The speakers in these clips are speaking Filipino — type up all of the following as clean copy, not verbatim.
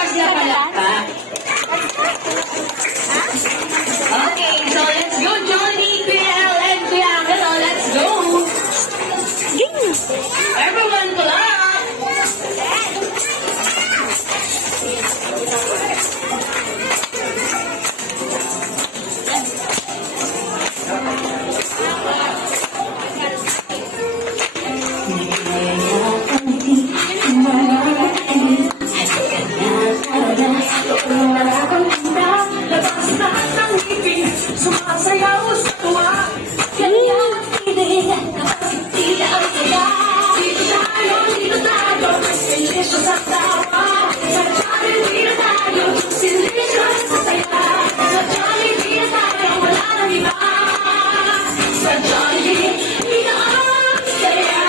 bukas na palakpak. Okay, so let's go, Johnny, Kuya El, and Kuya Angelo. Let's go. Everyone clap. Sumasayaw sa tuwa. Kanya ang piling. Nakasitila ang saya. Dito tayo. Silisyo sa tawa. Sa Jollibee na tayo. Silisyo sa saya. Sa Jollibee na tayo. Wala nang iba. Sa Jollibee na ang saya.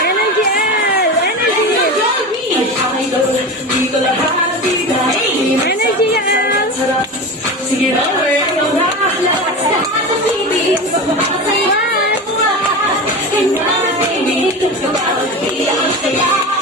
Energy, El! Energy! Idol, dito lahat bigay. Energy, El! Sige na, ayaw na. Lahat sa ating One! Kanya ang piling. Bawat iya ang saya.